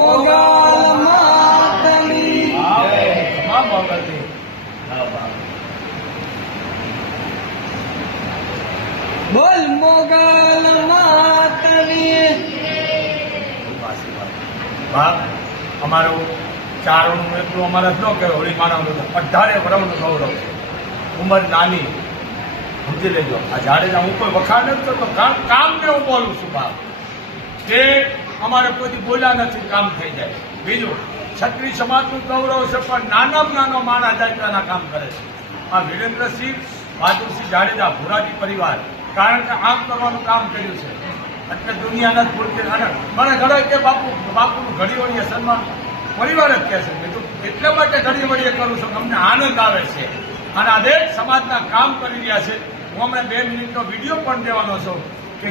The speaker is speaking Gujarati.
મોગલ એટલું અમારે ન કહેવાય, હોળી માનવનું અઢારે વર્ષનું ગૌરવ. છે ઉંમર નાની, સમજી લેજો. આ જાડેજા હું કોઈ વખાણ નથી કરતો, કામ ને હું બોલું છું બાપ? કે અમારે કોઈ બોલ્યા નથી, કામ થઈ જાય. બીજું, છત્રી સમાજનું ગૌરવ છે, પણ નાનામાં નાનો માણસ જાય કામ કરે છે. આ વિરેન્દ્રસિંહ બહાદુરસિંહ જાડેજા, ભુરાજી પરિવાર, કારણ કે આમ કરવાનું કામ કર્યું છે. એટલે દુનિયાના ભૂલતી અને મને ઘણા કે બાપુ, બાપુનું ઘડી વળીએ સન્માન પરિવાર જ કહે છે. બીજું એટલા માટે ઘડી વળીએ કરું છું અમને આનંદ આવે છે. અને આ દરેક સમાજના કામ કરી રહ્યા છે. હું હમણાં બે મિનિટનો વીડિયો પણ દેવાનો છું.